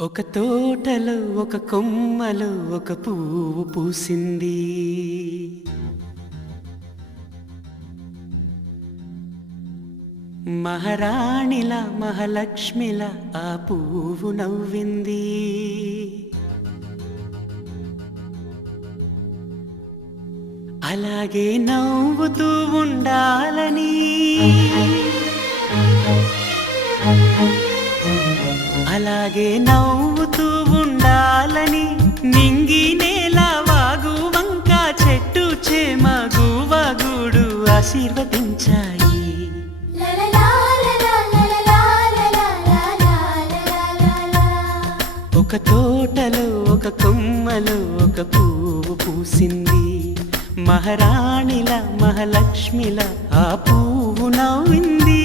ఒక తోటలో ఒక కొమ్మలో ఒక పువ్వు పూసింది. మహారాణిలా మహాలక్ష్మిలా ఆ పువ్వు నవ్వింది. అలాగే నవ్వుతూ ఉండాలని, అలాగే నవ్వుతూ ఉండాలని నింగి నేల వాగు వంక చెట్టు చేమ గువగుడు ఆశీర్వదించాయి. ఒక తోటలో ఒక కొమ్మలో ఒక పువ్వు పూసింది. మహారాణిల మహాలక్ష్మిల ఆ పువ్వు నవ్వింది.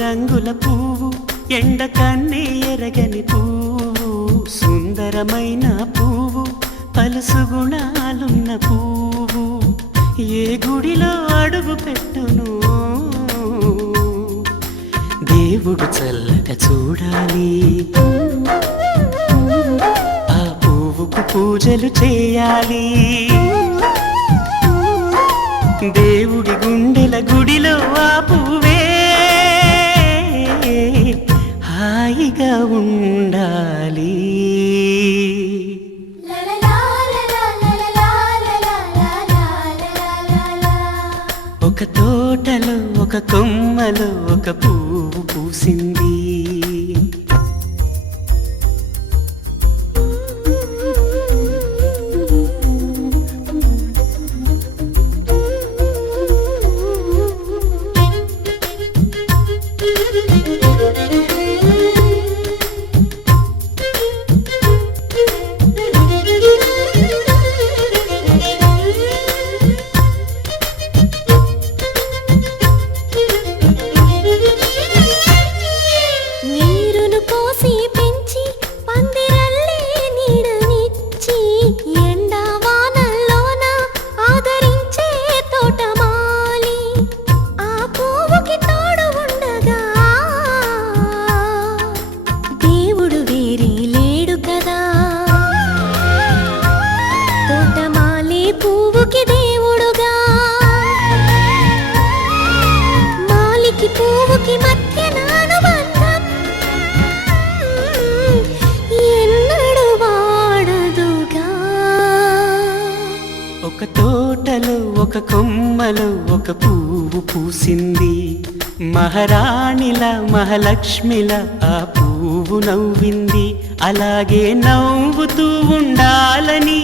రంగుల పువ్వు, ఎండ కన్నే ఎరగని పువ్వు, సుందరమైన పువ్వు, పలుసు గుణాలున్న పువ్వు, ఏ గుడిలో అడుగు పెట్టును దేవుడు చల్లగా చూడాలి. ఆ పువ్వుకు పూజలు చేయాలి. దేవుడి గుండెల గుడిలో ఆ పువ్వే హాయిగా ఉండాలి. ఒక తోటలో ఒక కొమ్మలో ఒక పువ్వు పూసింది. ఒక తోటలో ఒక కొమ్మలో ఒక పువ్వు పూసింది. మహారాణిల మహాలక్ష్మిల ఆ పువ్వు నవ్వింది. అలాగే నవ్వుతూ ఉండాలని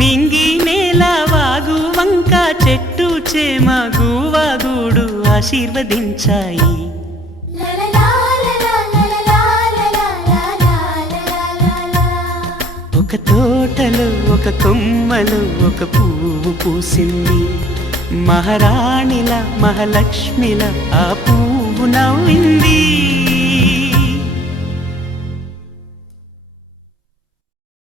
నింగి నేల వాగు వంక చెట్టు చేమ గువగుడు ఆశీర్వదించాయి. ఒక తోటలో ఒక కొమ్మలో ఒక పువ్వు పూసింది. మహారాణిల మహాలక్ష్మిల ఆ పువ్వు నవ్వింది.